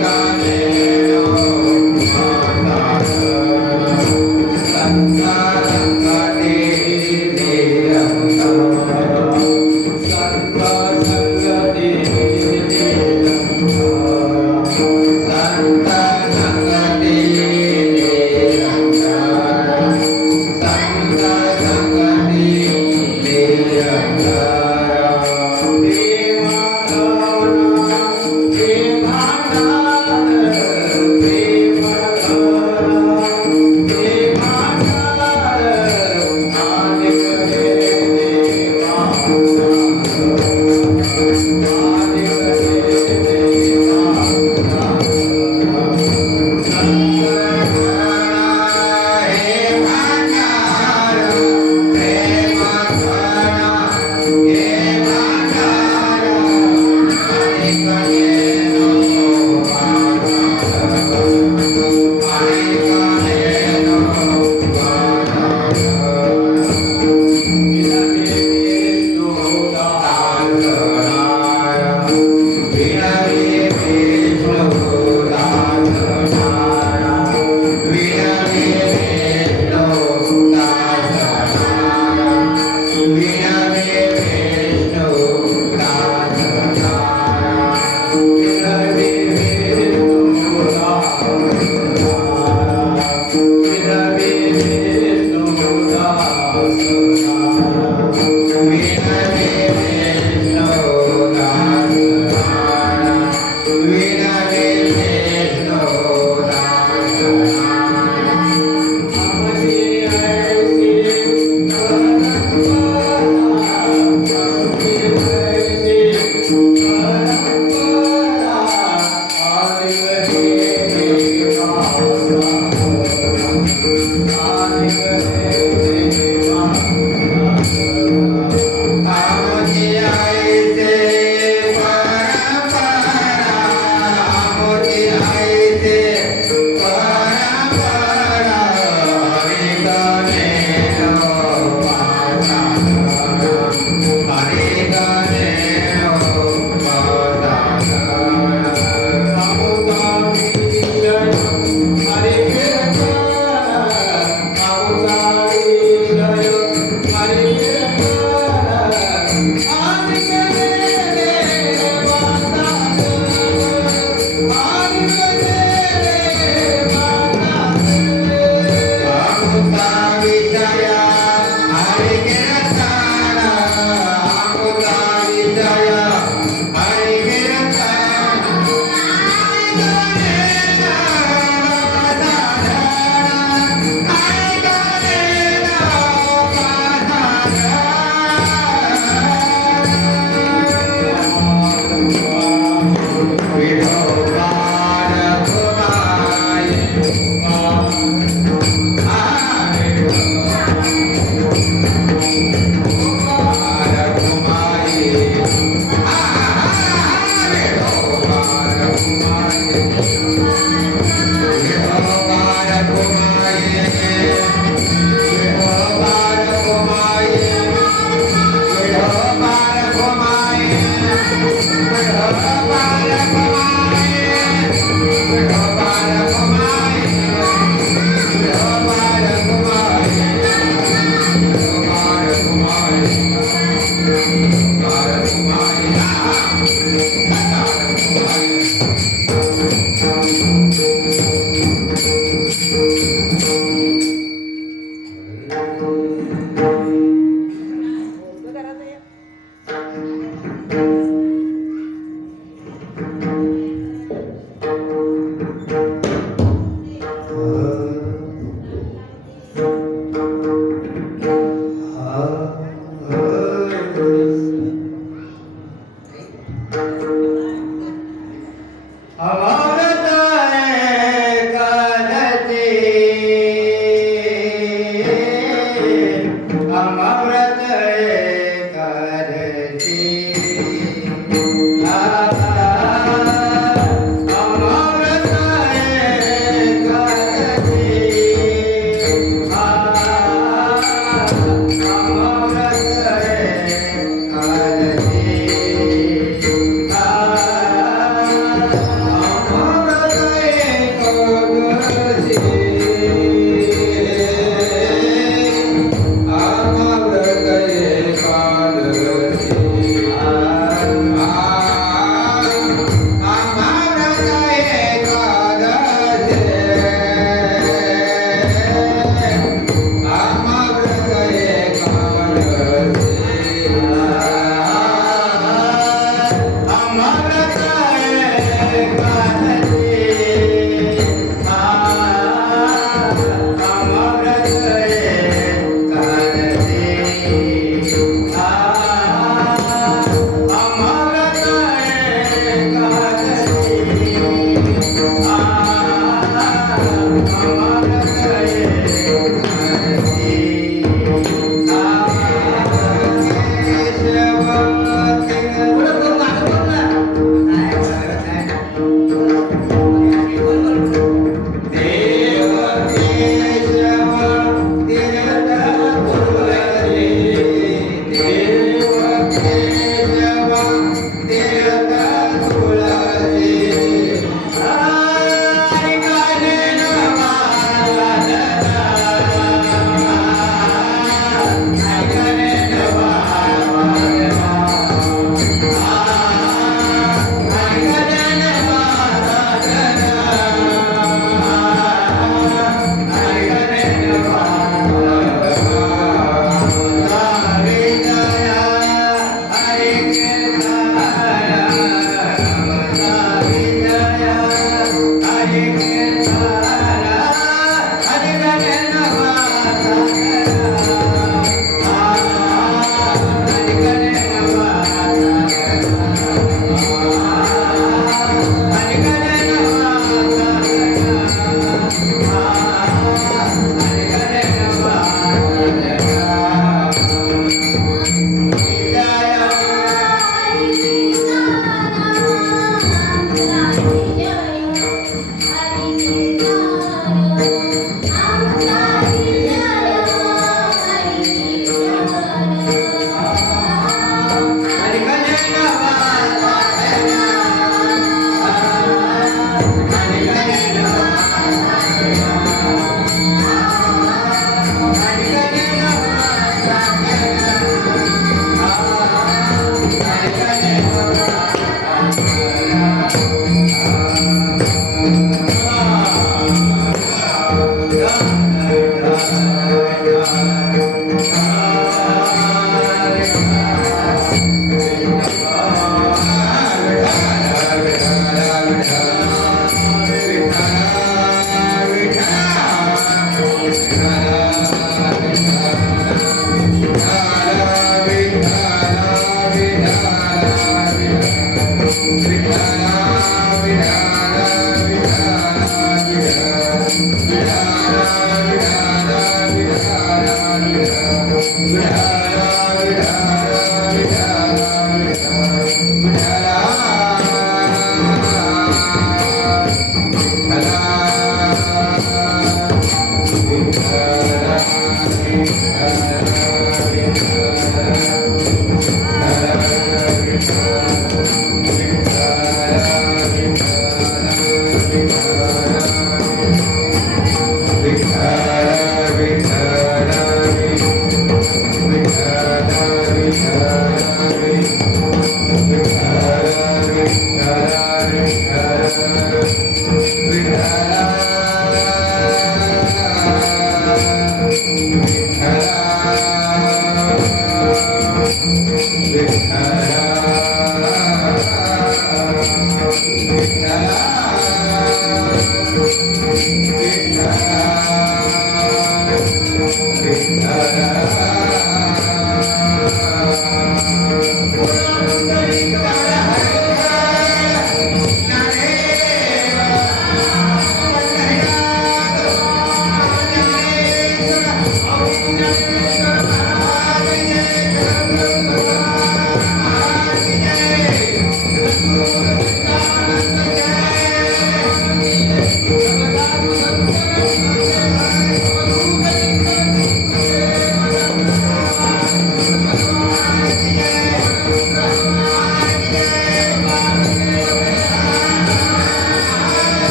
Hare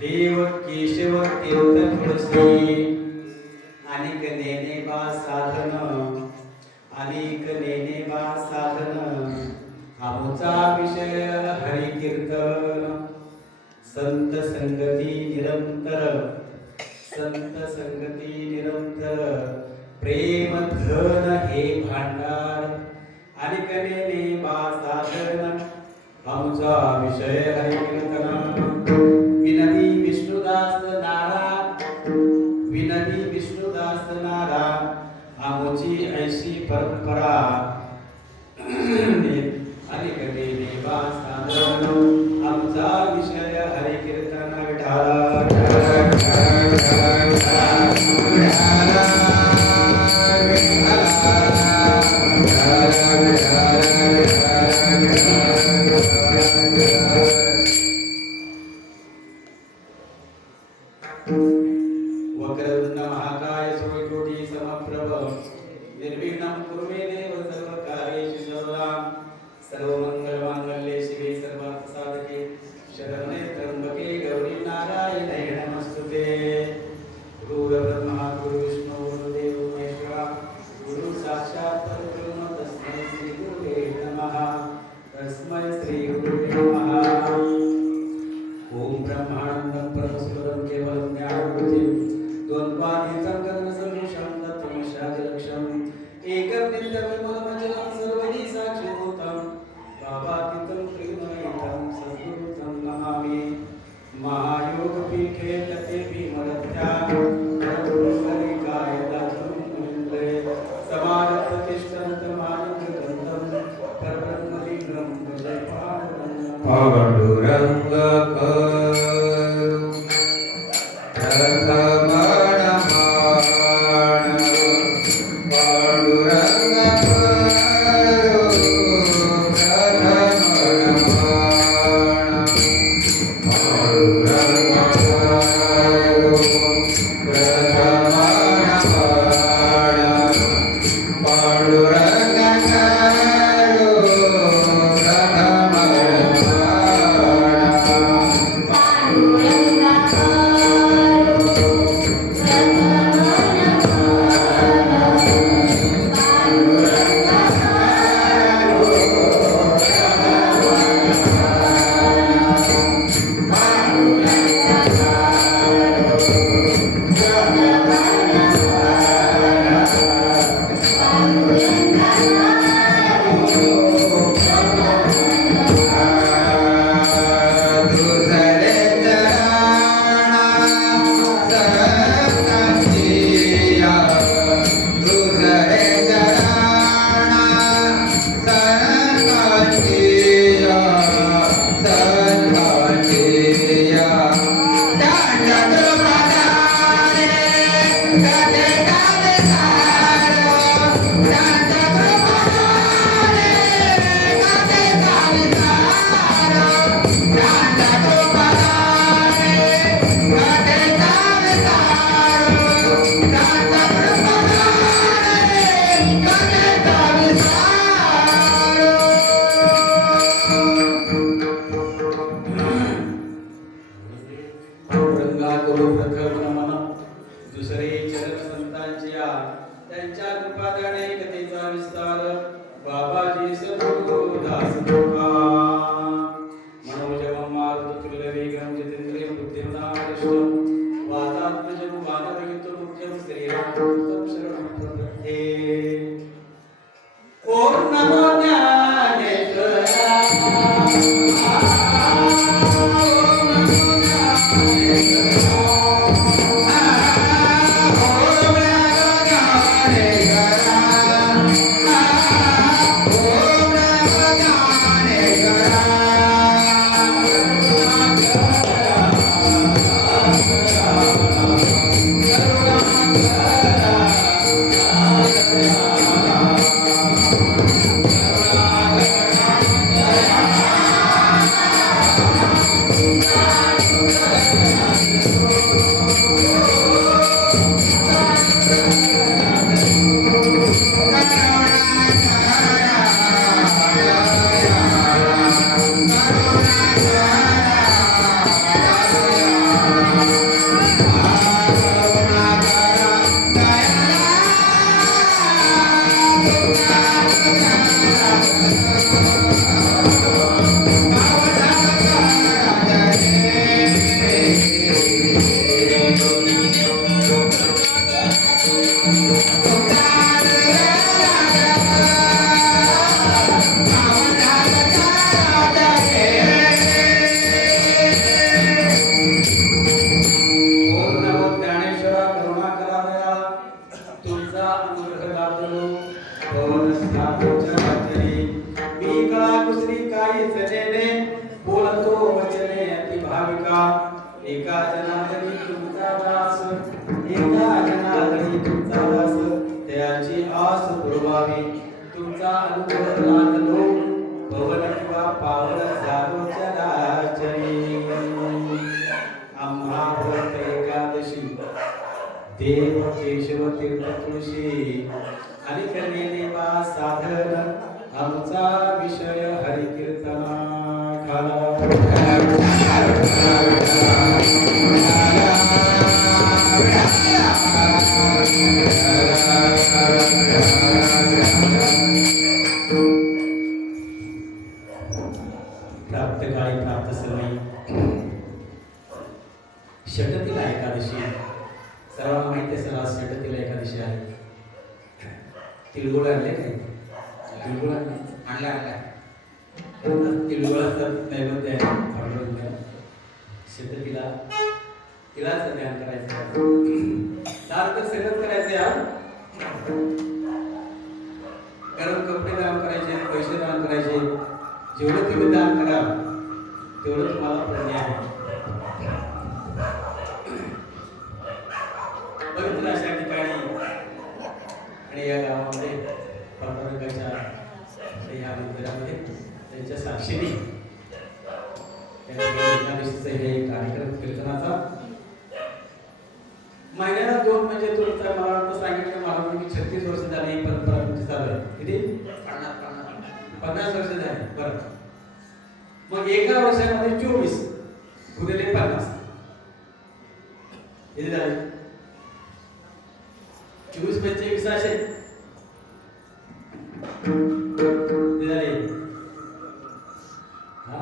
देव केशव तीर्थ तुळसी अनेक नेने बा साधन अनेक नेने बा साधन आमचा विषय हरि कीर्तन संत संगती निरंतर संत संगती निरंतर प्रेम धन हे भांडार अनेक नेने बा साधन आमचा विषय हरि कीर्तन विनदी विष्णुदास नारा विनदी विष्णुदास नारा आमची ऐशी परंपरा अनेक देवी साधन आमचा विषय हरि कीर्तन वक्रतुंड महाकाय सूर्यकोटि समप्रभ निर्विघ्नं कुरु मे देव सर्वकार्येषु सर्वदा सर्वमंगलमांगल्ये शिवे सर्वार्थसाधके शरण्ये त्र्यंबके गौरी नारायणे नमस्तुते गुरुर्ब्रह्मा गुरुर्विष्णु गुरुदेवो महेश्वरा गुरु साक्षात् परब्रह्म तस्मै श्री गुरुवे नमः तस्मै श्री गुरुवे नमः ओम ब्रह्मानंदं परमसुखदं केवलं ज्ञानबुद्धिं द्वन्द्वातीतं गगनसदृशं तत्त्वमस्यादिलक्ष्यम् एकं नित्यविमलमचलं सर्वैः साक्षिभूतं भावातीतं प्रेमयुतं सद्गुरुं नमामि महायोगपीठे तते विमलत्या गुरुवरिकाय दातुं मुनिन्द्रे समारप्रतिष्ठन्तमानन्दग्रन्थं परब्रह्मलिङ्गं भजपाणं पाण्डुरङ्ग त्यांच्या कृपादाने कथेचा विस्तार बाबाजी सद्गुरु दास मनोजवं मारुततुल्यवेगं जितेन्द्रियं बुद्धिमतामदर्शनं वातात्मजं वानरयुतं मुख्यं श्रीरामदूतं शरणं प्रपद्ये ॐ नमो जनावरी तुमचा दास त्याची आस पुरवावी तुमचा अनुग्रह लागलो भवन किंवा पावन झालो चराचरी आम्हा व्रत एकादशी देव केशव तीर्थ तुळशी आणि कन्येने वा साधन आमचा विषय हरिकीर्तना खाला प्राप्त काळी प्राप्त समय षटतीला एकादशी सर्वांना माहिती असेल आज षटतीला एकादशी आहे. तिळगुळ आणले काय तिळगुळ आणला तिळगुळाचा नैवेद्य आहे. षटतीला तिळाचं ध्यान करायचं दान तर सगळंच करायचं यार. गरम कपडे दान करायचे पैसे दान करायचे जेवढं तुम्ही दान करा तेवढं तुम्हाला पुण्य आहे. बघितलं अशा ठिकाणी आणि या गावामध्ये पांडुरंगाच्या या मंदिरामध्ये त्यांच्या साक्षीने हे कार्यक्रम कीर्तनाचा महिन्याला 2 म्हणजे तुमचा मला वाटतं सांगितलं मला की 36 वर्ष झाली ही परंपरा तुमची चालू आहे. किती 50 वर्ष झाली. बरं मग एका वर्षामध्ये 24 गुणिले 50 किती झाले 24 म्हणजे 600 झाले. हा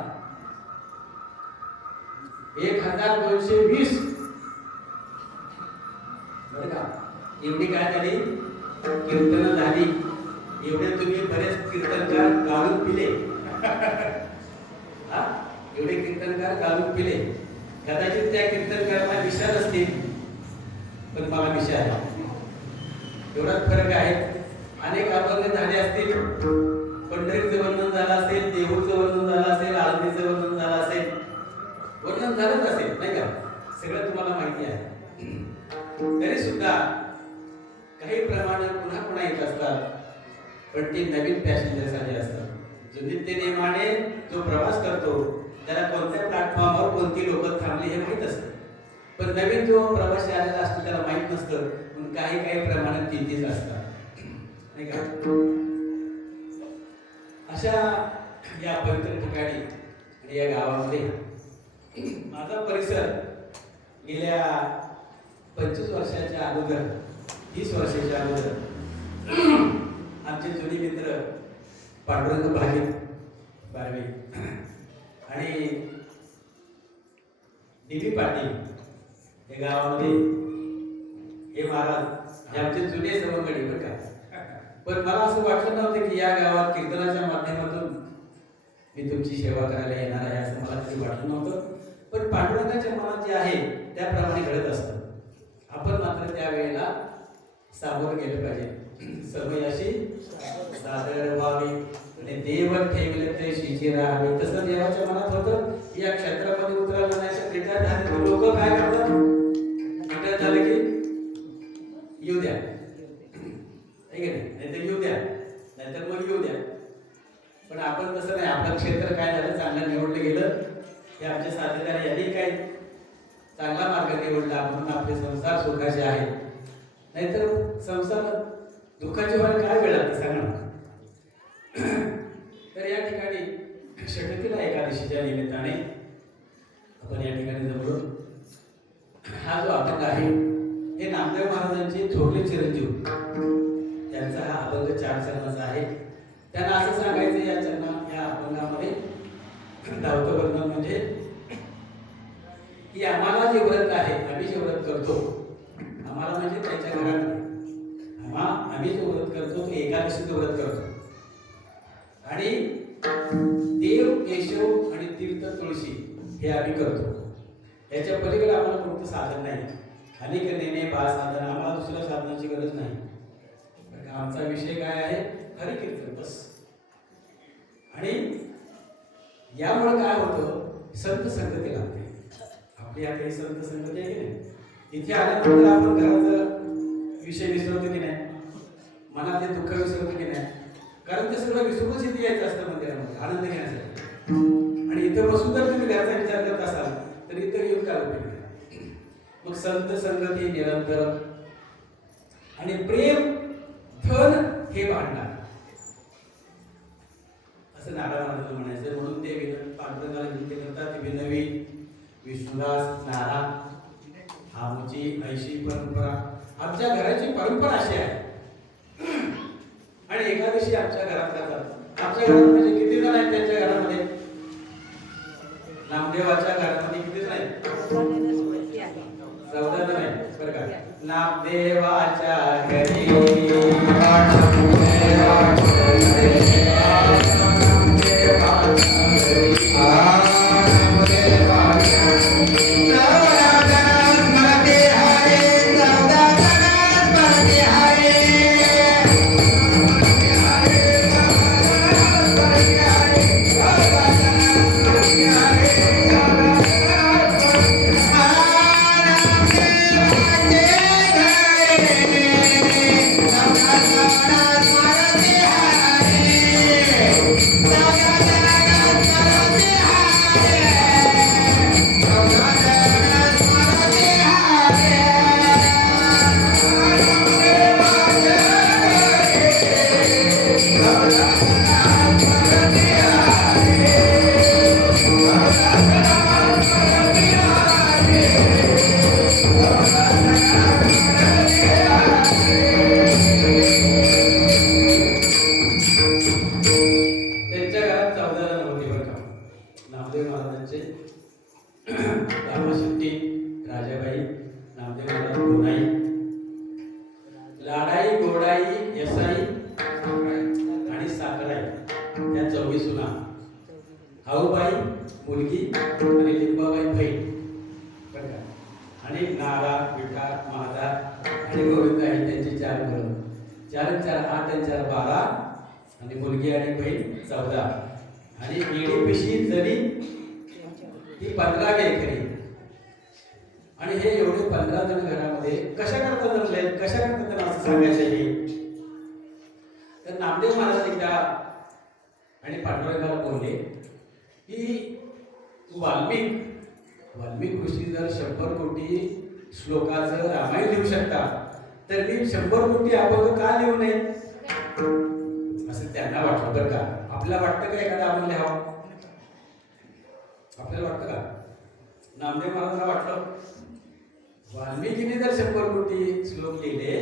1220 बरं का एवढी काय झाली कीर्तन झाली. एवढे तुम्ही बरेच कीर्तनकार गाळून पिले. हा एवढे कीर्तनकार गाळून पिले. कदाचित त्या कीर्तनकारांना विषय असतील पण मला विषय आहे. एवढाच फरक आहे. अनेक अभंग झाले असतील पंढरीचं वर्णन झालं असेल देहूचं वर्णन झालं असेल आळंदीचं वर्णन झालं असेल वर्णन झालंच असेल नाही का सगळं तुम्हाला माहिती आहे. तरी सुद्धा काही प्रमाणे पुन्हा पुन्हा येत असतात पण ते नवीन पॅसेंजरसाठी असतात. जो नित्य नेमाने जो प्रवास करतो त्याला कोणत्या प्लॅटफॉर्मवर कोणती लोक थांबली हे माहीत असतं. पण नवीन जो प्रवासी आलेला असतो त्याला माहीत नसतं. पण काही काही प्रमाणात तिथेच असतात नाही का. अशा या पवित्र ठिकाणी आणि या गावामध्ये माझा परिसर गेल्या 25 वर्षाच्या अगोदर 30 वर्षाच्या अगोदर आमचे जुनी मित्र पांडुरंग भागीत बारवे आणि डीबी पाटील हे गावामध्ये हे महाराज हे आमचे जुने सवंगडी बरं का. पण मला असं वाटलं नव्हतं की या गावात कीर्तनाच्या माध्यमातून मी तुमची सेवा करायला येणार आहे असं मला कधी वाटलं नव्हतं. पण पांडुरंगाच्या मनात जे आहे त्याप्रमाणे घडत असतं. आपण मात्र त्या वेळेला सामोरं गेलं पाहिजे. समयाशी सादर व्हावे आणि देव ठेवले ते शिची राहावे. तसं देवाच्या मनात होतं. या क्षेत्रामध्ये उतरायला नाही रिटायर झाले लोक काय करतात रिटायर झाले की येऊ द्या नाहीतर येऊ द्या नाहीतर मग येऊ द्या. पण आपण तसं नाही. आपलं क्षेत्र काय झालं चांगलं निवडलं गेलं. हे आमच्या साथीदार यांनी काय चांगला मार्ग निवडला म्हणून आपले संसार सुखाचे आहेत. नाहीतर संसार दुःखाचे व्हायला काय वेळ लागते सांगा. तर या ठिकाणी षटतीला एकादशीच्या निमित्ताने आपण या ठिकाणी जमलो. हा जो अभंग आहे हे नामदेव महाराजांचे थोरले चिरंजीव त्यांचा हा अभंग 4 चरणाचा आहे. त्यांना असं सांगायचं या अभंगामध्ये धावतं वर्णन म्हणजे की आम्हाला जे व्रत आहे आम्ही जे व्रत करतो आम्हाला म्हणजे त्याच्या घरात आम्ही जो व्रत करतो ते एकादशीचं व्रत करतो आणि देव केशव आणि तीर्थ तुळशी हे आम्ही करतो. याच्या पलीकडे आम्हाला कोणतं साधन नाही. अनेक नेणे बा साधन आम्हाला दुसऱ्या साधनाची गरज नाही. आमचा विषय काय आहे हरिकीर्तन बस. आणि यामुळे काय होतं संत संगती लागते. आपली आता ही संत संगती आहे की नाही इथे आल्यानंतर आपण घराचा विषय विसरतो की नाही, मनातले दुःख विसरतो की नाही, कारण ते सगळं विसरूनच इथे यायचं असतं मंदिरामध्ये आनंद घेण्यासाठी. आणि इथं बसून जर तुम्ही घरचा विचार करत असाल तर इथं येऊन काय उपयोग नाही. मग संत संगती निरंतर आणि प्रेम धन हे भांडणार असं नारायण महाराजांना म्हणायचं. म्हणून ते पांडुरंगाला विनंती करतात, विनवी विष्णुदास नारा आमची ऐशी परंपरा. आमच्या घराची परंपरा अशी आहे आणि एकादशी आमच्या घरात करतात. आमच्या घरात म्हणजे किती जण आहेत त्यांच्या घरामध्ये? नामदेवाच्या घरामध्ये किती जण आहेत? 14 जण आहेत बरं का. नामदेवाच्या घरी हाऊबाई मुलगी आणि लिंबाबाई बहीण बरं का. आणि नारा विठा महादा आणि गोविंद आहे त्यांची 4 मुलं. 4 4 8 आणि 4 12 आणि मुलगी आणि बहीण 14 आणि येडी पिशी जरी ती 15 वे खरी. आणि हे एवढे 15 जण घरामध्ये कशा करता जमले, कशा करता त्यांना असं सांगायचं आहे. तर नामदेव महाराज एकदा आणि पांडुरंगाला बोलले की वाल्मिक ऋषी जर 100 कोटी श्लोकाचं रामायण लिहू शकता तर मी 100 कोटी अभंग का लिहू नये असं त्यांना वाटलं बरं का. आपल्याला वाटतं का एखादा अभंग लिहावं? आपल्याला वाटतं का? नामदेव महाराजांना वाटलं वाल्मिकीने जर 100 कोटी श्लोक लिहिले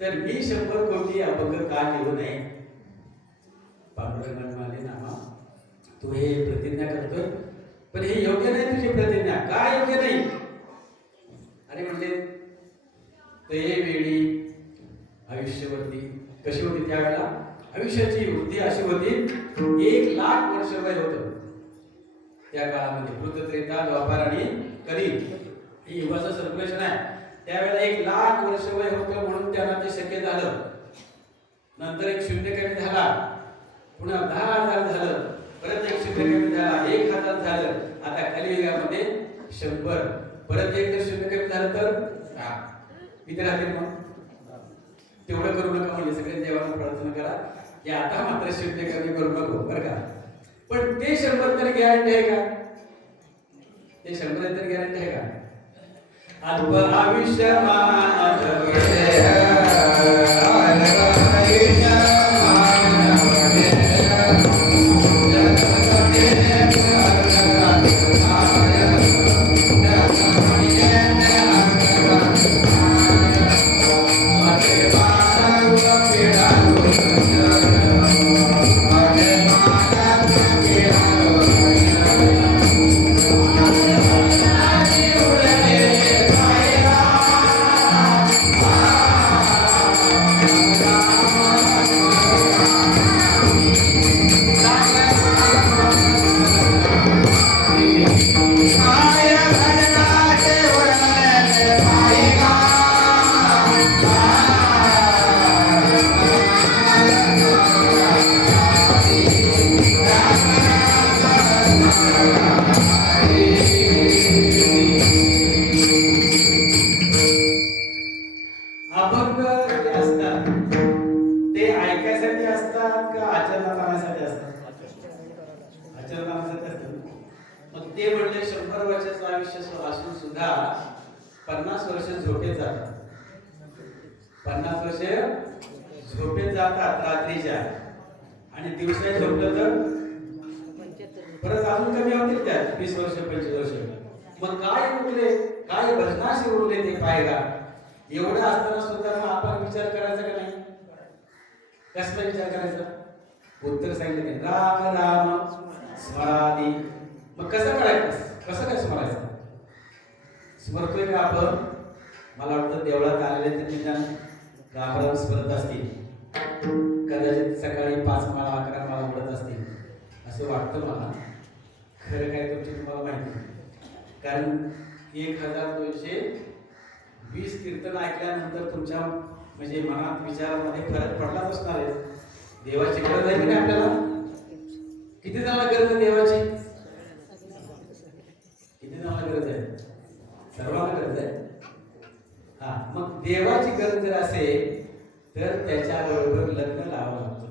तर मी 100 कोटी अभंग का लिहू नये. पांडुरंगाने म्हणाले नामा तू हे प्रतिज्ञा करतोय पण हे योग्य नाही, तुझी प्रतिज्ञा काय योग्य नाही. अरे म्हणले ते वेळी आयुष्यवृद्धी कशी होती त्यावेळेला? आयुष्याची वृद्धी अशी होती 1,00,000 वर्ष वय होतं त्या काळामध्ये. कृतत्रेता द्वापार आणि कलियुग ही युगाचं सर्क्युलेशन आहे. त्यावेळेला 1,00,000 वर्ष वय होतं म्हणून त्यांना ते शक्य झालं. नंतर एक शून्य कमी झाला, पुन्हा 10,000 झालं, परत एक शून्य कमी झाला, 1,000 झालं. आता कलियुगामध्ये 100, परत एक जर शून्य कमी झालं तर किती राहतील? मग तेवढं करू नका म्हणजे सगळे देवाला प्रार्थना करा की आता मात्र शून्य कमी करू नको बरं का. पण ते 100 तरी गॅरंटी आहे का? ते 100 तरी गॅरंटी आहे का? अल्प आयुष्यमान 50 वर्ष झोपेत जातात. 50 वर्ष झोपेत जातात रात्रीच्या, आणि दिवसा झोपलं तर परत अजून कमी होतील त्यात 20 वर्ष 25 वर्ष. मग काय उरले, काय भजनाशी उरले ते पाहिगा. एवढं असताना सुद्धा मग आपण विचार करायचा का नाही? कसला विचार करायचा? उत्तर सांगितलं राम राम स्मरादी. मग कसं करायचं, कसं काय स्मरायचं? स्मरतोय का आपण? मला वाटतं देवळात आलेले ते निदान राम राम स्मरत असतील, कदाचित सकाळी 5 माळा 11 माळा पडत असतील असं वाटतं मला. खरं काय तुमची तुम्हाला माहिती नाही. कारण 1220 कीर्तन ऐकल्यानंतर तुमच्या म्हणजे मनात विचारामध्ये फरक पडलाच असणार आहे. देवाची गरज आहे की नाही आपल्याला? किती जणांना गरज आहे देवाची? किती जणांना गरज आहे? सर्वांना गरज आहे. हा, मग देवाची गरज जर असेल तर त्याच्याबरोबर लग्न लावावं लागतं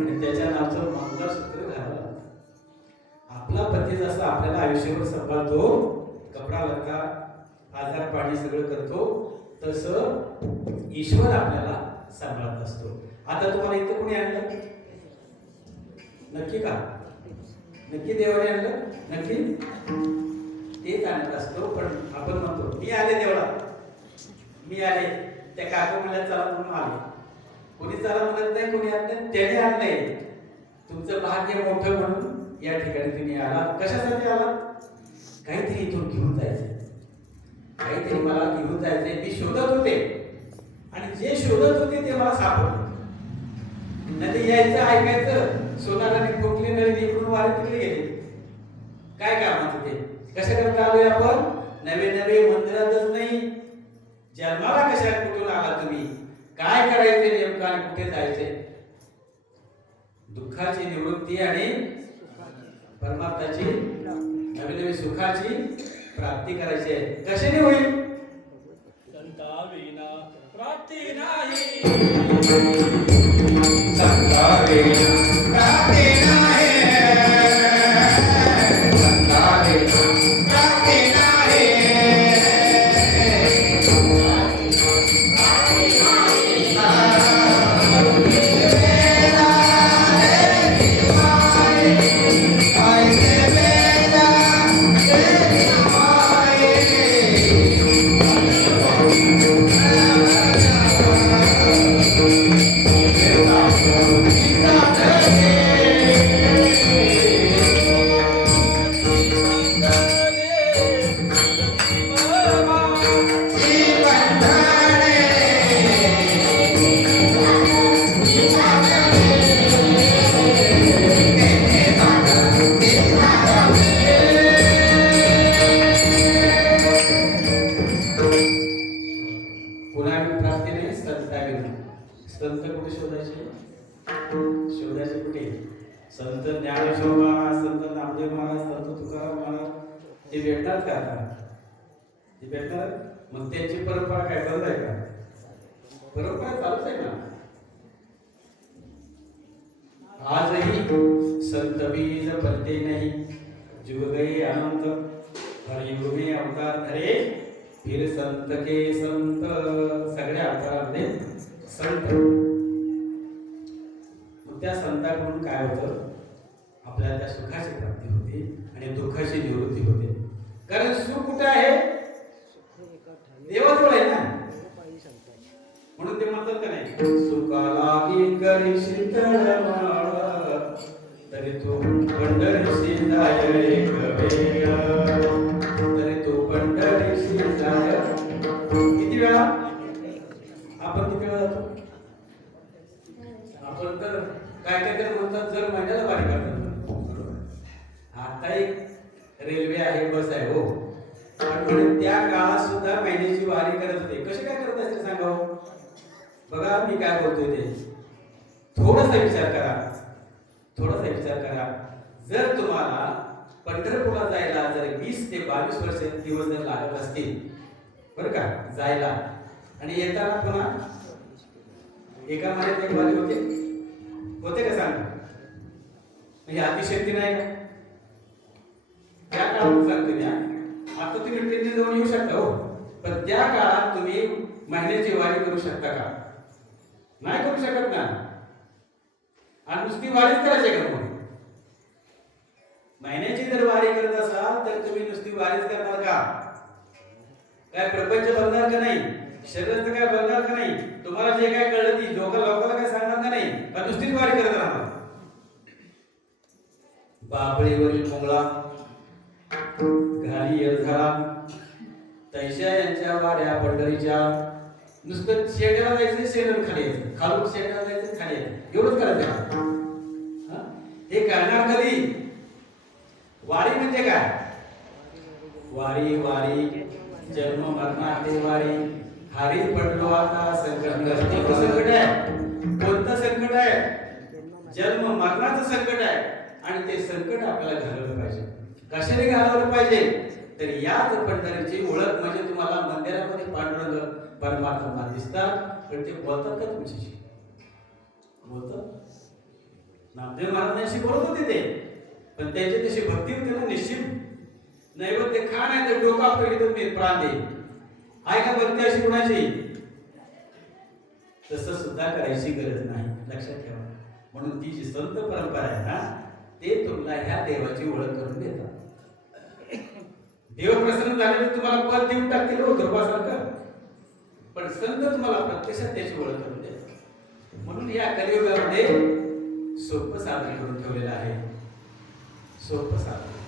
आणि त्याच्या नावाचं मंगळसूत्र घालावं लागतं. आपला पती जसं आपल्याला आयुष्यावर सांभाळतो, कपडा लत्ता आजार पाणी सगळं करतो, तसं ईश्वर आपल्याला सांभाळत असतो. आता तुम्हाला इथं कोणी आणलं? नक्की का? नक्की देवाने आणलं? नक्की तेच आणत असतो. पण आपण म्हणतो मी आले देवळा, मी आले. त्या काका म्हणल्या चला म्हणून आले. कोणी चला म्हणत नाही, कोणी आणत नाही, त्याने आणलंय. तुमचं भाग्य मोठं म्हणून या ठिकाणी तुम्ही आला. कशासाठी आला? काहीतरी इथून घेऊन जायचंय, काहीतरी मला घेऊन जायचंय. मी शोधत होते आणि जे शोधत होते ते मला सापडलं. नदी यायचं ऐकायचं, सोनाराने खोकली नदी इकडून वारे तिकडे गेले. काय कामाचं ते? कशा करता आलोय आपण? नवे नवे मंदिरातच नाही, जन्माला कशा कुठून आला तुम्ही? काय करायचे नेमकं आणि कुठे जायचे? दुःखाची निवृत्ती आणि परमात्म्याची नवी नवी सुखाची प्राप्ती करायची आहे. कशाने होईल? संता विना प्राप्ती नाही. संता विना प्राप्ती नाही. संता विना प्राप्ती नाही. संत कुठे शोधायचे? शोधायचे कुठे? संत ज्ञानेश्वर महाराज, संत नामदेव महाराज, संत तुकाराम महाराज हे भेटणार का आता? ते भेटणार? मग त्यांची परंपरा काय बंद आहे का? परंपरा चालूच आहे ना. आजही संत बीज फलते नाही, जुग गए अनंत, हरियुग में अवतार धरे, फिर संत के संत. सगळ्या अवतारामध्ये संत. मग त्या संताकडून काय होतं? आपल्याला त्या सुखाची प्राप्ती होते आणि दुःखाची निवृत्ती होते. कारण सुख कुठे आहे? देवाजवळ आहे ना. म्हणून ते म्हणतात का नाही, सुखा लागी करी शीतळ माळ, तरी तो पंढरीशी जाय एक वेळ, तरी तो पंढरीशी जाय. किती वेळा? आपण किती वेळा जातो? आपण तर काय काय तर म्हणतात जर महिन्याला वारी करतात. आता एक रेल्वे आहे, बस आहे हो, पण त्या काळात सुद्धा महिन्याची वारी करत होते. कसे काय करत असते सांगा हो? बघा मी काय बोलतोय ते थोडासा विचार करा, थोडासा विचार करा. जर तुम्हाला पंढरपूरला जायला जर 20 ते 22 वर्ष दिवस जर लागत असतील बरं का जायला, आणि येताना पुन्हा एका महिन्यात एक वारी होते का सांगा? म्हणजे अतिशक्ती नाही का? त्या काळात सांगतो मी. आता तुम्ही ट्रेनने जाऊन येऊ शकता हो, पण त्या काळात तुम्ही महिन्याची वारी करू शकता का? नाही करू शकत ना. आणि नुसती वारीच करायची का मग? महिन्याची जर वारी करत असाल तर तुम्ही नुसती वारीच करणार का? काय प्रपंच बघणार का नाही? शरीराचं काय बघणार का नाही? तुम्हाला जे काय कळलं ती लोकांना काय सांगणार का नाही? का नुसतीच वारी करत राहणार? बाबळीवरील मुंगळा घाली झाला तैशा यांच्या वाऱ्या पंढरीच्या. नुसतं शेड्याला जायचं, शेडर खाली यायचं, खालून शेड्याला जायचं, खाली यायचं, एवढंच करायचं. हे करणार कधी? वारी म्हणजे काय? वारी वारी जन्म मरणाचे वारी, हारी पडलो आता संकट. संकट आहे. कोणतं संकट आहे? जन्म मरणाचं संकट आहे. आणि ते संकट आपल्याला घालवलं पाहिजे. कशाने घालवलं पाहिजे? तर याच पंढरीची ओळख म्हणजे तुम्हाला मंदिरामध्ये पांडुरंग परमात्मा दिसतात, पण ते बोलतात का तुमच्याशी? बोलतात. नामदेव महाराजांशी बोलत होते ते, पण त्यांची तशी भक्ती होती ना निश्चित. नैवेद्य खा नाही तर डोका पेडीतून मी प्राण दे. आहे का भक्ती अशी कोणाची? तसं सुद्धा करायची गरज नाही, लक्षात ठेवा. म्हणून ती जी संत परंपरा आहे ना, ते तुम्हाला ह्या देवाची ओळख करून देतात. देव प्रसन्न झाले तर तुम्हाला पद देऊन टाकतील हो ध्रुवासारखं, पण संत तुम्हाला प्रत्यक्षात त्याची ओळख करून देतात. म्हणून या कलियुगामध्ये सोपं साधन करून ठेवलेलं आहे. सोपं साधन.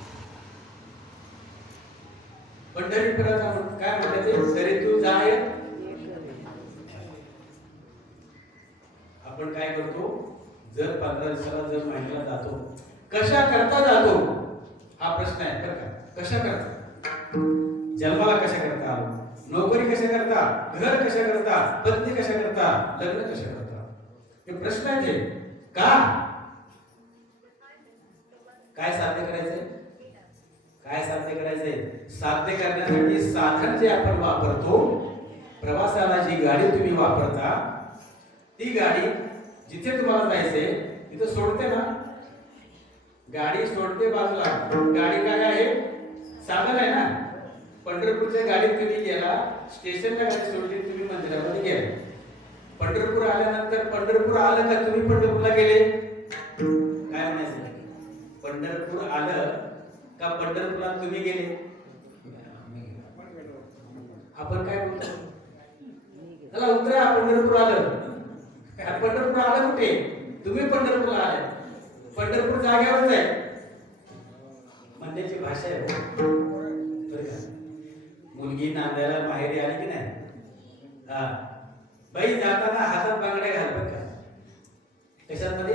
पंढरीपुरात आपण काय म्हणतात? तरी तू जाय. आपण काय करतो? जर 15 दिवसाला जर महिन्याला जातो, कशा करता जातो हा प्रश्न आहे बरं का. कशा करता? जन्माला कशा करता आलो, नोकरी कशा करता, घर कशा करता, पत्नी कशा करता, लग्न कशा करता, हे प्रश्न आहे. का? काय साध्य करायचंय? काय साध्य करायचंय? साध्य करण्यासाठी साधन जे आपण वापरतो, प्रवासाला जी गाडी तुम्ही वापरता, ती गाडी जिथे तुम्हाला जायचंय तिथे सोडते ना. गाडी सोडते बाजूला. गाडी काय आहे? साधन आहे ना. पंढरपूरच्या गाडीत तुम्ही गेला, स्टेशनला गाडी सोडली, तुम्ही मंदिरामध्ये गेले. पंढरपूर आल्यानंतर पंढरपूर आलं का तुम्ही पंढरपूरला गेले? काय म्हणायचं? पंढरपूर आलं का पंढरपूरला तुम्ही गेले? आपण काय बोलतो? चला उतरा, पंढरपूर आलं. पंढरपूर आलं कुठे? तुम्ही पंढरपूरला आले. पंढरपूर जागेवरच आहे. म्हणण्याची भाषा आहे. मुलगी नांदायला माहेरी आली की नाही, बाई जाताना हातात बांगड्या घाल बरं का. कशात मध्ये?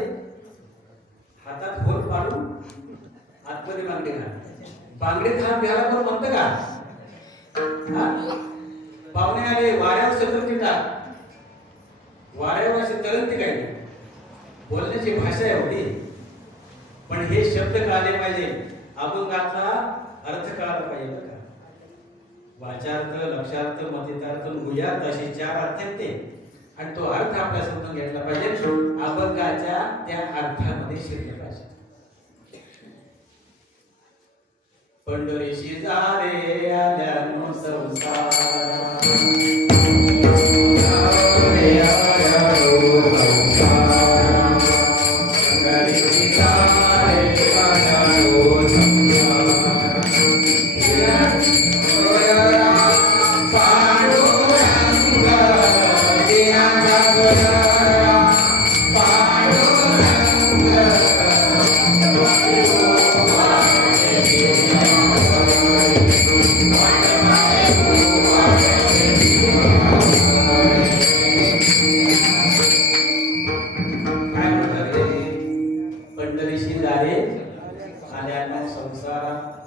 हातात होल पाडून आतमध्ये बांगडे घाल. बांगडे घाला पण म्हणतं का? पाहुणे आले, वाऱ्यावर सतत टाक. वाऱ्यावर असे तळंती काय? बोलण्याची भाषा आहे होती. पण हे शब्द कळले पाहिजे, अभंगाचा अर्थ कळाला पाहिजे बरं का. वाचार्थ, लक्षार्थ, मतितार्थ, गुह्यार्थ असे 4 अर्थ आहेत ते, आणि तो अर्थ आपल्या समजून घेतला पाहिजे. अभंगाच्या त्या अर्थामध्ये शिरले पाहिजे. पंढरीशी जा रे आल्यानो संसार,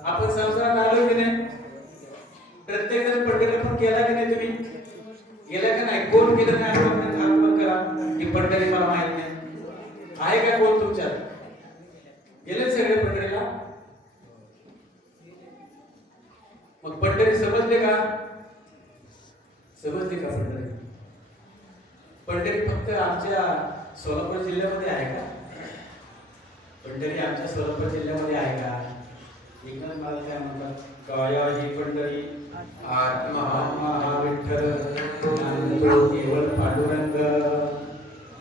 आपण संसारात आलो की नाही? प्रत्येक जण पंढरीला पण गेला की नाही? तुम्ही गेला की नाही? कोण गेलं नाही? हात करा की पंढरी मला माहित नाही. आहे का कोण तुमच्यात? गेले सगळे पंढरीला? मग पंढरी समजले का? समजले का पंढरी? पंढरी फक्त आमच्या सोलापूर जिल्ह्यामध्ये आहे का? पंढरी आमच्या सोलापूर जिल्ह्यामध्ये आहे का? एकनाथ महाराज काय म्हणतात, काया ही पंढरी आत्मा हा विठ्ठल ज्ञानदेव केवळ पांडुरंग,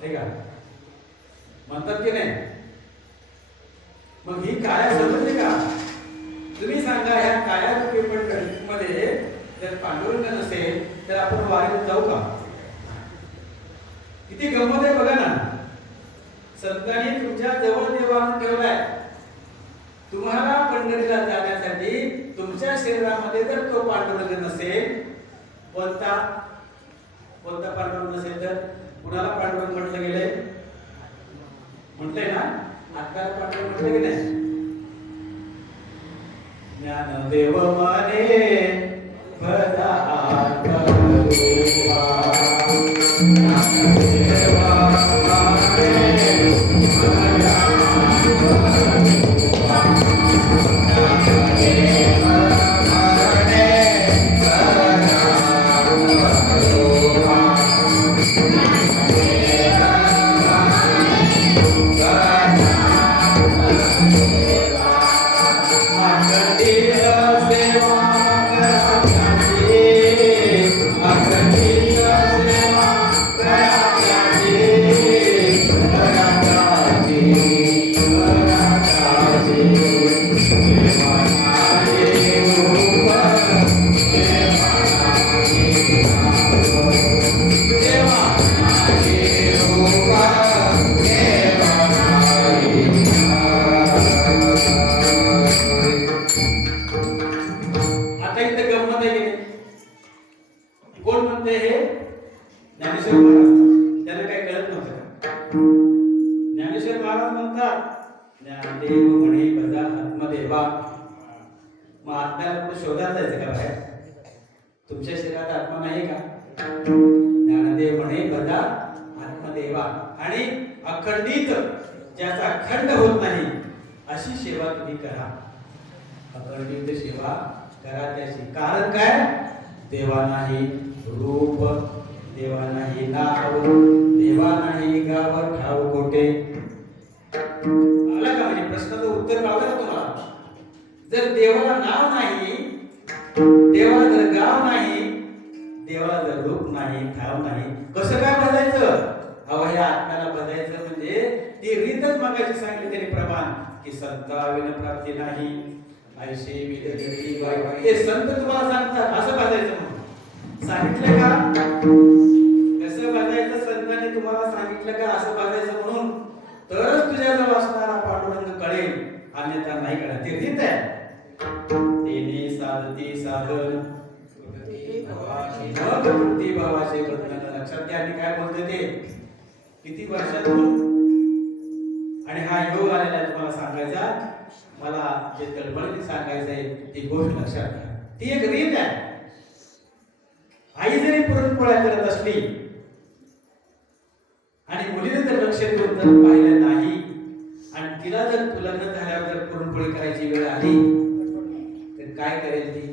नाही का म्हणतात की नाही. मग ही काया समजते का? तुम्ही सांगा, ह्या काया रूपी पंढरीमध्ये जर पांडुरंग नसेल तर आपण वारीत जाऊ का? किती गंमत आहे बघा ना. संतांनी तुमच्या जवळ देव आणून ठेवलाय. तुम्हाला पंढरीला जाण्यासाठी तुमच्या शरीरामध्ये जर तो पांडुरंग नसेल, कोणता पांडुरंग नसेल तर कुणाला पांडुरंग म्हटलं गेलंय? म्हटलंय ना, आता पांडुरंग म्हटलं गेलंय. ज्ञानदेव माने भजा तुमच्या शरीरात आत्मा नाही का? ज्ञानदेव म्हणे बदा आत्मदेवा. आणि अखंडित ज्याचा खंड होत नाही अशी सेवा तुम्ही करा. अखंडित सेवा करा त्याची. कारण काय? देवा नाही रूप, देवा नाही नाव, देवा नाही गाव ठाव कोठे. आला का? म्हणजे प्रश्नाचं उत्तर कळलं ना तुम्हाला? जर देवाला नाव नाही, देवाला जर गाव नाही, देवाला जर रूप नाही, ठाव नाही, कसं काय बघायचं? अहो, ह्या आत्म्याला बघायचं म्हणजे ती रीतच मगाशी सांगितली त्यांनी प्रमाण की संताविन प्राप्ती नाही ऐशी विदती वाय. हे संत तुम्हाला सांगतात असं बघायचं म्हणून सांगितलं का? कसं बघायचं? संतांनी तुम्हाला सांगितलं का असं बघायचं म्हणून? तरच तुझ्या जवळ असणारा पांडुरंग कळेल, अन्यथा नाही कळेल. ती रीत आहे. तेने साधती साधन कृती भावाचे बंधन. लक्षात घ्या मी काय बोलतोय ते. किती वर्षातून आणि हा योग आलेला आहे तुम्हाला सांगायचा. मला जे तळमळीने सांगायचं आहे ती गोष्ट लक्षात घ्या. ती एक रीत आहे. आई जरी पुरणपोळ्या करत असली आणि मुलीने जर लक्ष देऊन जर पाहिलं नाही आणि तिला जर लग्न झाल्यावर जर पुरणपोळी करायची वेळ आली तर काय करेल ती?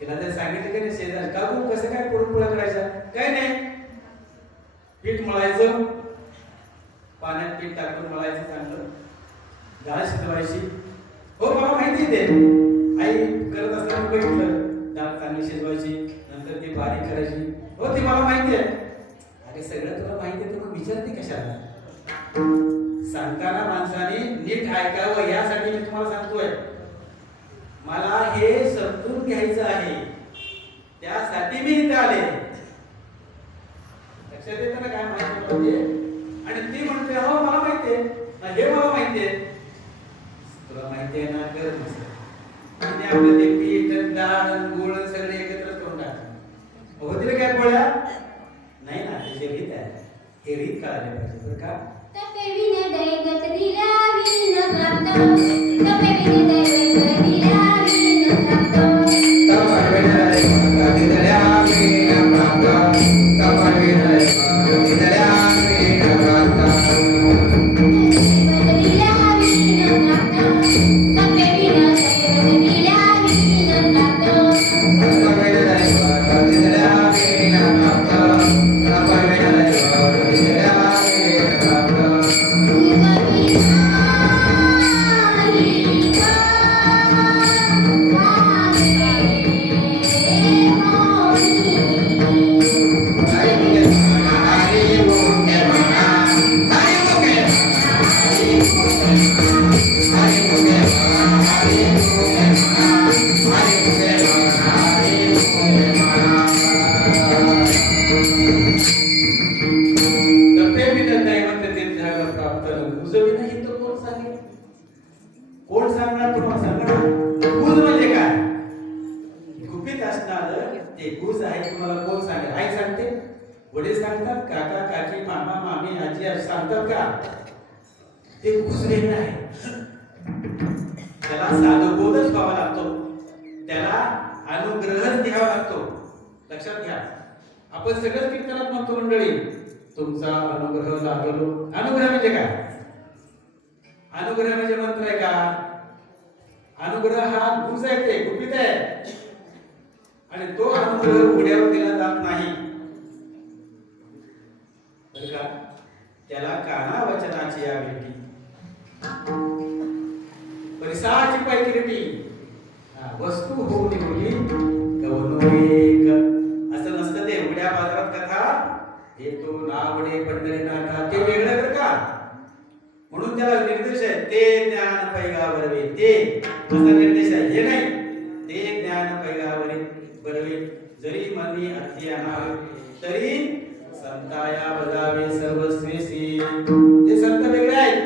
तिला जर सांगितलं की नाही शेजार का गो कसं काय पुरणपोळ्या करायच्या? काय नाही, पीठ मळायचं, पाण्यात पीठ टाकून मळायचं, चांगलं डाळ शिजवायची. हो मला माहिती ते आई करत असताना बघितलं. डाळ चांगली शिजवायची, नंतर ती बारीक करायची. हो ती मला माहिती आहे. अरे सगळं तुला माहिती आहे, तुम्ही विचारते कशाला? सांगताना माणसाने नीट ऐकावं यासाठी मी तुम्हाला सांगतोय. मला हे समजून घ्यायचं आहे, त्यासाठी मी इथे आले. लक्षात येतं ना काय माहिती म्हणजे? आणि ती म्हणते हो मला माहिती आहे, हे मला माहिती आहे. तुला माहिती आहे ना, कर मस्त. आणि आपलं ते पीठ डाळ गुळ सगळे एकत्र करून टाकलं. हो तिला काय पोळ्या नाही ना, त्याची रीत आहे. हे रीत कळाली पाहिजे बरं का? आलं ते गुज आहे तुम्हाला कोण सांगेल? आई सांगते, वडील सांगतात, काका काकी मामा मामी आजी आज सांगतात का? ते गुज वेगळं आहे. त्याला साधुबोधच व्हावा लागतो, त्याला अनुग्रहच घ्यावा लागतो. लक्षात घ्या, आपण सगळं कीर्तनात म्हणतो मंडळी, तुमचा अनुग्रह लागलो. अनुग्रह म्हणजे काय? अनुग्रह म्हणजे मंत्र आहे का? अनुग्रह हा गुज आहे, ते गुपित आहे, आणि तो अनुग्रह उघड्यावर दिला जात नाही बरं का. त्याला काना वचनाची या भेटी, परिसाची पैकिरटी, वस्तू होऊन निवडली गवनो एक. असं नसतं ते उघड्या बाजारात कथा येतो नावडे पंढरीनाथा, ते वेगळं बरं का. म्हणून त्याला निर्देश आहे, ते ज्ञान पैगा बरवे, ते असा निर्देश आहे, हे नाही. ते ज्ञान पैगा बरवे, जरी मनी अज्ञाना तरी संताया बजावे सर्वस्वेसी. ते संत वेगळे आहेत,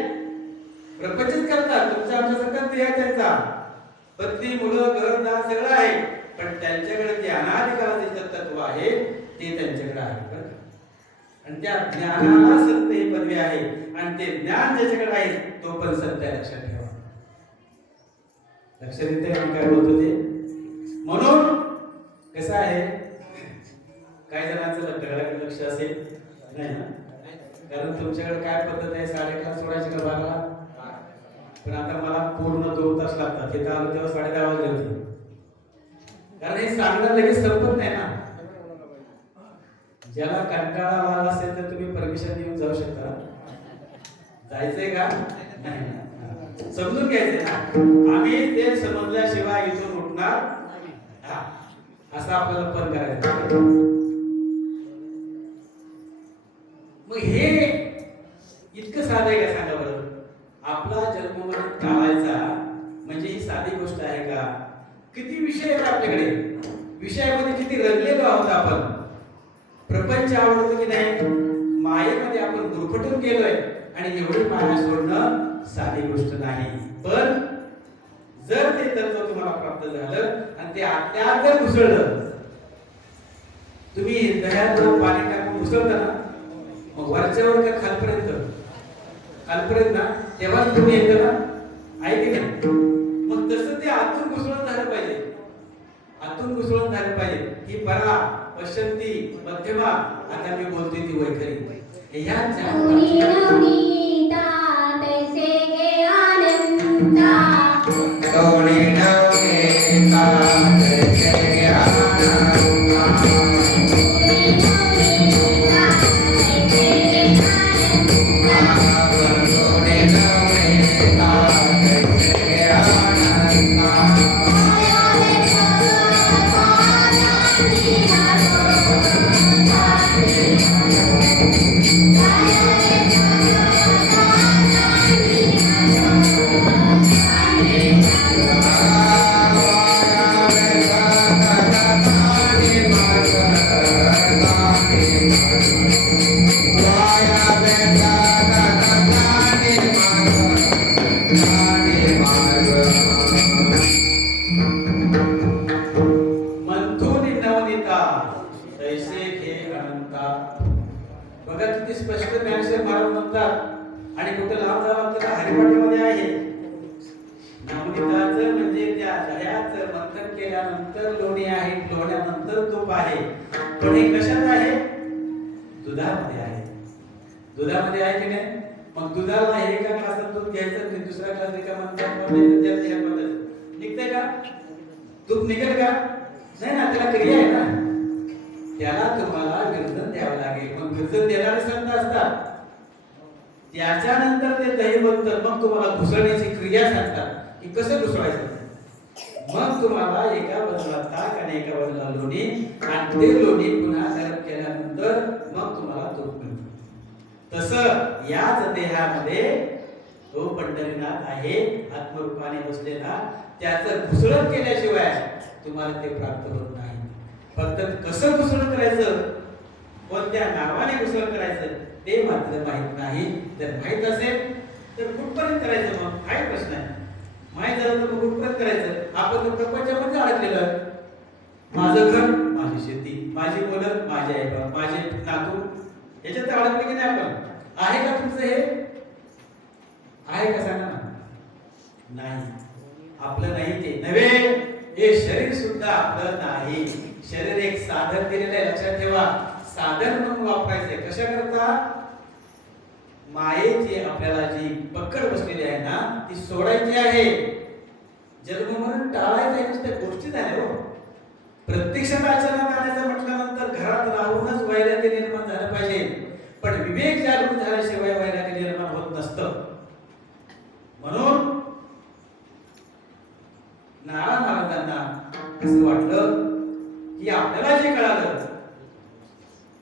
प्रपंचित करतात. तुमच्या आमच्यासारखा ते आहे त्यांचा, पत्नी मुलं घरदार सगळं आहे, पण त्यांच्याकडे ज्ञानाधिकाराचे तत्व आहे ते त्यांच्याकडे आहे बरं. आणि त्या ज्ञानाला सत्य ही पदवी आहे, आणि ते ज्ञान ज्याच्याकडे आहे तो पण सत्य आहे. लक्षात ठेवा. लक्षात येते मी काय बोलतो ते? म्हणून कसं आहे, काही जणांचं लग्नाकडे लक्ष असेल नाही ना, कारण तुमच्याकडे काय पद्धत आहे, 11:30 सोडायची का 12ला? पण आता मला पूर्ण 2 तास लागतात. तिथं आलो तेव्हा 10:30 वाजले होते, कारण हे सांगणं लगेच संपत नाही ना. ज्याला कंटाळा आला असेल तर तुम्ही परमिशन घेऊन जाऊ शकता. जायचंय का? नाही, समजून घ्यायचंय ना. आम्ही ते समजल्याशिवाय इथून उठणार असं आपल्याला पण करायचं. मग हे इतकं साधं आहे का सांगा बरं? आपला जन्ममरण टाळायचा म्हणजे ही साधी गोष्ट आहे का? किती विषय आहेत आपल्याकडे, विषयामध्ये किती रंगलेलो आहोत आपण. प्रपंच आवडतो की नाही, मायेमध्ये आपण गुरफटून गेलोय, आणि एवढी माया सोडणं साधी गोष्ट नाही. पण जर ते तत्व तुम्हाला प्राप्त झालं आणि ते आत्यात जर घुसळलं, तुम्ही दह्यात पाणी टाकून घुसळता ना, मग वरच्यावर का खालपर्यंत ना, तेव्हाच तुम्ही येतं ना, आहे की नाही? मग तसं ते आतून घुसळून झालं पाहिजे, आतून घुसळून झालं पाहिजे. ही परा पश्चंती मध्यमा, आता मी बोलतोय ती वैखरी, ह्या बघा किती स्पष्ट ज्ञानेश्वर महाराज म्हणतात. आणि कुठे लांब जावं लागतं का? हरिपाठामध्ये आहे. नवनीताचं म्हणजे त्या दह्याचं मंथन केल्यानंतर लोणी आहे, लोण्यानंतर तूप आहे. पण हे कशात आहे? दुधामध्ये आहे. दुधामध्ये आहे की नाही? मग दुधाला एका ग्लासात दूध घ्यायचं आणि दुसरा ग्लास रिकामा निघतंय का? तूप निघेल का? नाही ना, त्याला क्रिया आहे ना. त्याला तुम्हाला विरजन द्यावं लागेल. मग विरजन देणारे संत असतात, त्याच्यानंतर ते दही बनतं. मग तुम्हाला घुसळण्याची क्रिया सांगतात की कसं घुसळायचं. मग तुम्हाला एका बाजूला ताक आणि एका बाजूला लोणी, आणि ते लोणी पुन्हा गरम केल्यानंतर मग तुम्हाला तूप मिळतं. तसं याच देहामध्ये तो पंढरीनाथ आहे, आत्मरूपाने बसलेला. त्याचं घुसळण केल्याशिवाय तुम्हाला ते प्राप्त होत नाही. फक्त कसं घुसळण करायचं, कोणत्या नावाने घुसळण करायचं ते मात्र माहित नाही. जर माहित असेल तर कुठपर्यंत करायचं? मग काय प्रश्न आहे? माहित झालं तर मग कुठपर्यंत करायचं? आपण तर प्रपंचामध्ये अडकलेलो आहे. माझं घर, माझी शेती, माझी मुलं, माझे आई बाप, माझे नातू, याच्यात अडकले की नाही आपण? आहे का तुमचं हे? आहे का सांगा ना? नाही. आपलं नाही ते नव्हे, हे शरीर सुद्धा आपलं नाही. शरीर एक साधन दिलेलं आहे, लक्षात ठेवा. साधन म्हणून वापरायचंय. कशा करता? मायेची आपल्याला जी पकड बसलेली आहे ना, ती सोडायची आहे. जन्म मरण टाळायचं आहे, नुसत्या गोष्टी झाल्या हो. प्रत्यक्षात आचरणात आणायचं म्हटल्यानंतर घरात राहूनच वैराग्य निर्माण झालं पाहिजे. पण विवेक जागृत झाल्याशिवाय वैराग्य निर्माण होत नसतं. म्हणून नारायण महाराजांना असं वाटलं की आपल्याला जे कळालं,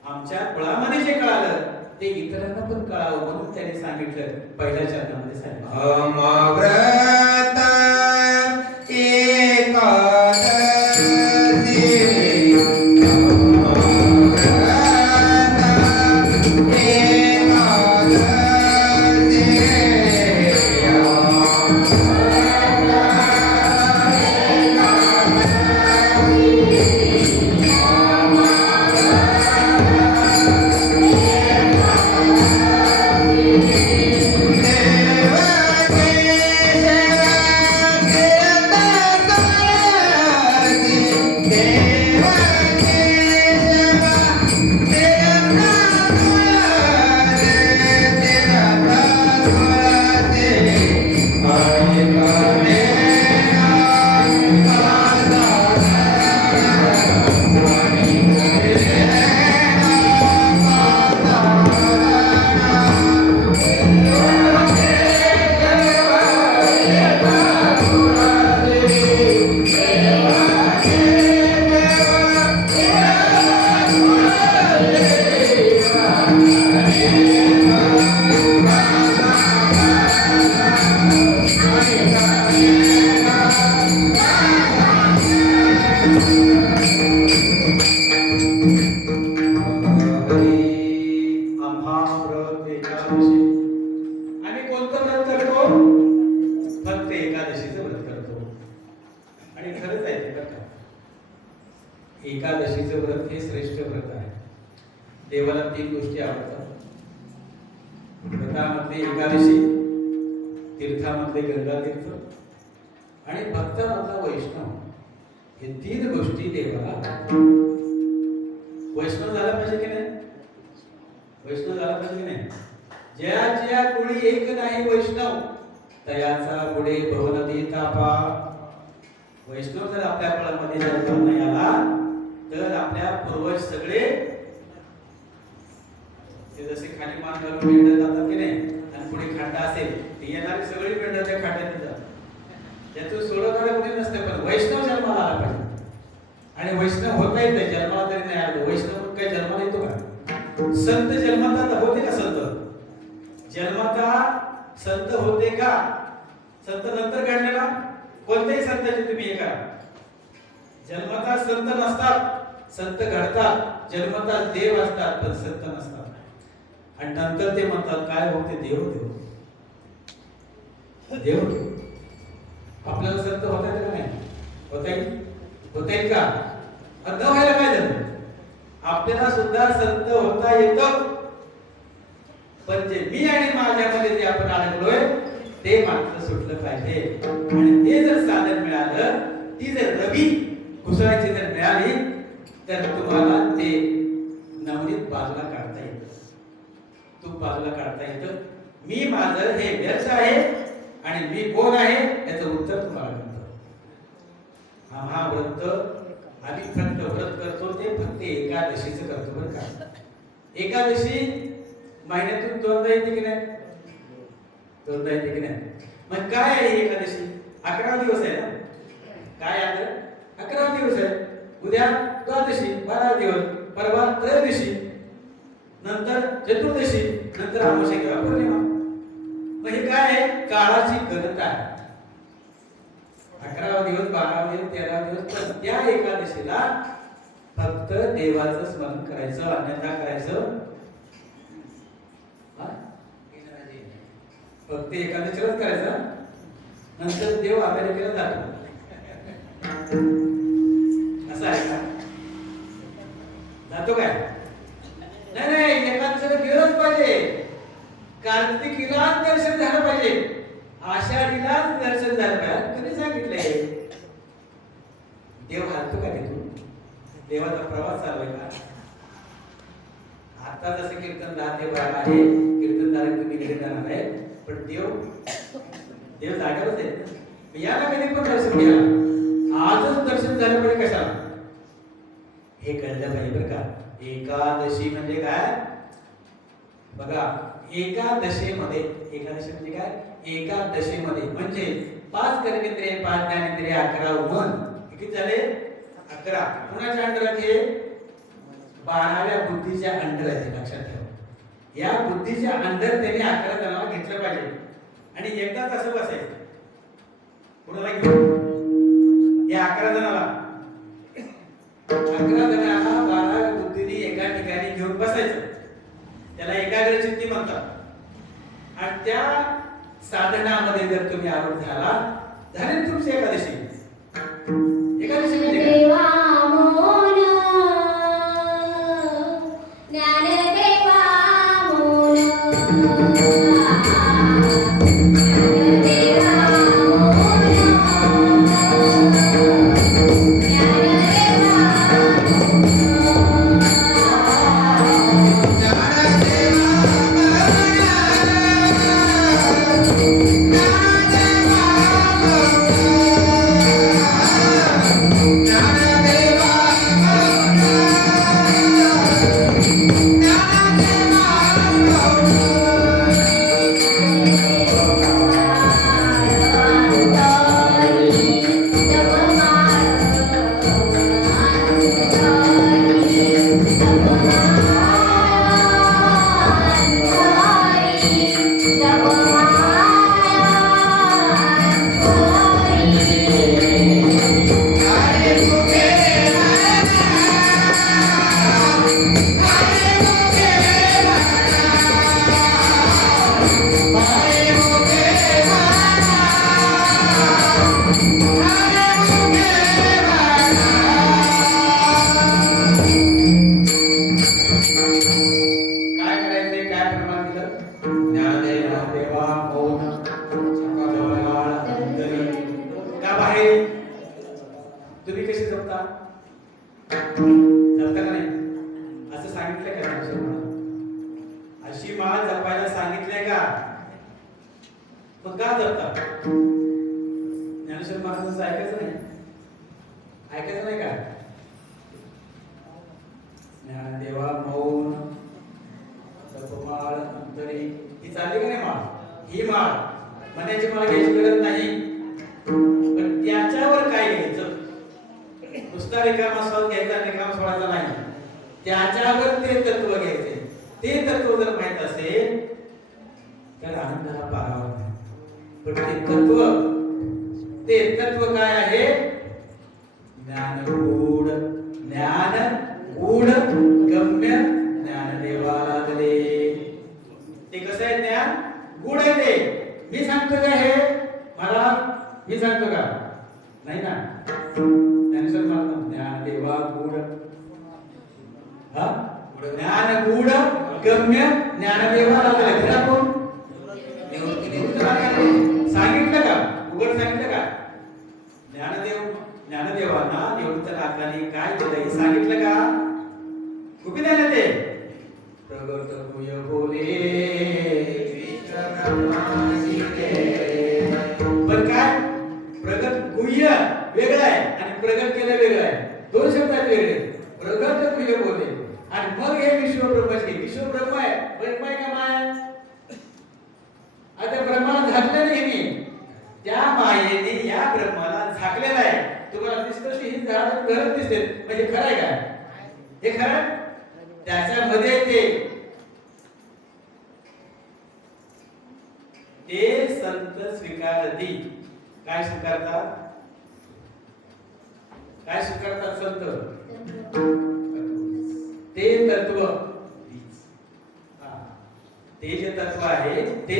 आमच्या कुळामध्ये जे कळालं, ते इतरांना पण कळावं म्हणून त्यांनी सांगितलं. पहिल्या चरणामध्ये सांगितलं, अमव्रत एकादशी एकादशीचं व्रत हे श्रेष्ठ व्रत आहे. देवाला 3 गोष्टी आवडतात. व्रतामध्ये एकादशी, तीर्थामध्ये गंगा तीर्थ आणि भक्तामधला वैष्णव, हे 3 गोष्टी देवाला. वैष्णव झाला पाहिजे की नाही? वैष्णव झाला पाहिजे की नाही? ज्या ज्या कुळी एक नाही वैष्णव, तयाचा पुढे भवनदी तापा. वैष्णव जर आपल्या कुळामध्ये जन्म नाही आला तर आपल्या पूर्वज सगळे ते जसे खाली मान घालून पिंड जातात की नाही, आणि पुढे खाटा असेल, ती येणारी सगळी पिंड त्या खाट्यात जातात. त्याचं सोडवणारे कोणी नसते. पण वैष्णव जन्माला आला पाहिजे. आणि वैष्णव होता येत नाही, जन्माला तरी नाही आलं. वैष्णव काही जन्माला येतो का? संत जन्माता होते का? संत जन्माता संत होते का? संत नंतर घडलेला कोणत्याही संताची तुम्ही हे करा. जन्मता संत नसतात, संत घडतात. जन्मता देव असतात पण संत नसतात. आणि नंतर ते म्हणतात काय होते? देव देव देव देव. आपल्याला संत होता येईल का नाही? होता येईल का? न व्हायला काय झालं? आपल्याला सुद्धा संत होता येतं. पण जे मी आणि माझ्यामध्ये जे आपण अडकलोय ते मात्र सुटलं पाहिजे. आणि ते जर साधन मिळालं, ती जर रवी घुसळायची जर मिळाली, तर तुम्हाला ते नवनीत बाजूला काढता येतं, तूप बाजूला काढता येतं. मी माझं हे व्यर्थ आहे आणि मी कोण आहे याचं उत्तर तुम्हाला मिळतं. हा व्रत आम्ही फक्त व्रत करतो ते फक्त एकादशीचं करतो बरं का. एकादशी महिन्यातून 2दा येते की नाही? 2दा येते की नाही? मग काय आहे एकादशी? 11 दिवस आहे ना? काय आहे? 11 दिवस आहे. उद्या द्वादशी 12 दिवस, परवा त्रयोदशी, नंतर चतुर्दशी, नंतर अमावस्या किंवा पौर्णिमा. मग हे काय आहे? काळाची गणना आहे. 11 दिवस, 12 दिवस, 13 दिवस. पण त्या एकादशीला फक्त देवाचं स्मरण करायचं, अन्यथा करायचं फक्त एकादशीलाच करायचं. नंतर देव अमेरिकेला जातो. असं आहे का? जातो काय? नाही नाही, एकादशीला गेलंच पाहिजे. कार्तिकीलाच दर्शन झालं पाहिजे, आषाढीलाच दर्शन झालं पाहिजे. तुम्ही सांगितलंय. देव हालतो का तिथून? देवाचा प्रवास चालू आहे का? आता जसं कीर्तनदार देव आहे, कीर्तनदार तुम्ही घरी जाणार आहे, पण देव जागावरच आहे. याला कधी पण दर्शन घ्या. आजच दर्शन झालं पाहिजे. कशाला? हे कळलं पाहिजे बरं का. एकादशी म्हणजे काय बघा. एकादशीमध्ये म्हणजे काय? एकादशीमध्ये म्हणजे 5 कर्मेंद्रिय, 5 ज्ञानेंद्रिय, 11 मन. किती झाले? 11. कुणाच्या अंडरात हे? 12व्या बुद्धीच्या अंडर आहे. लक्षात ठेवा. या बुद्धीच्या अंडर त्यांनी 11 जणांना घेतलं पाहिजे आणि एकदाच असं बसायचं. कुणाला घेऊन? या 11 जणांना 11 जणांना 12व्या बुद्धीने एका ठिकाणी घेऊन बसायचं. त्याला एकाग्र चित्ती म्हणतात. आणि त्या साधनामध्ये जर तुम्ही आवड झाला, झाली तुमची एकादशी. एकादशी म्हणजे काय? तुम्ही कशी जपता? जपता का नाही? असं सांगितलंय का ज्ञानेश्वर? अशी माळ जपायला सांगितलंय का? मग का जपता? ज्ञानेश्वर महाराजांचं ऐकायचं नाही? ऐकायचं नाही का? ज्ञानदेवा मौन जपमाळ अंतरी ही चालली का नाही माळ? ही माळ म्हणायची मला घ्यायची गरज नाही, पण त्याच्यावर काय घ्यायचं? नुसता रिकामा स्वाद घ्यायचा, रिकामा सोडायचा नाही. त्याच्यावर ते तत्व घ्यायचे. ते तत्व जर माहित असेल तर आनंदाला पारावर नाही. पण ते तत्व काय आहे? ज्ञानगूढ, ज्ञान गूढ गम्य ज्ञानदेवाला दिले. ते कसं आहे? ज्ञान गूढ आहे. ते मी सांगतो का? हे मला मी सांगतो का? नाही ना. ज्ञानेश्वर महाराज ज्ञानदेवा गूढ, ज्ञान गूढ गम्य ज्ञानदेवाला दिले. कोण सांगितलं का? उघड सांगितलं का? ज्ञानदेवांना निवृत्त नाथांनी काय दिलं सांगितलं का? कुठे झालं ते? प्रगट गुह्य बोले पण काय? प्रगट गुह्य वेगळं आहे आणि प्रगट केलं वेगळं आहे. दोन शब्द आहेत वेगळे. प्रगट गुह्य बोले आणि मग हे विश्वब्रह्मच. विश्वब्रह्म आहे. ब्रह्म आहे का माया? आता ब्रह्माला झाकलेलं आहे. त्या मायेने या ब्रह्माला झाकलेलं आहे. तुम्हाला दिसतं की ही झाड घरच दिसते म्हणजे खरं आहे काय? हे खरं? त्याच्यामध्ये ते संत स्वीकारती. काय स्वीकारतात? काय स्वीकारतात संत? ते तत्व. ते जे तत्व आहे ते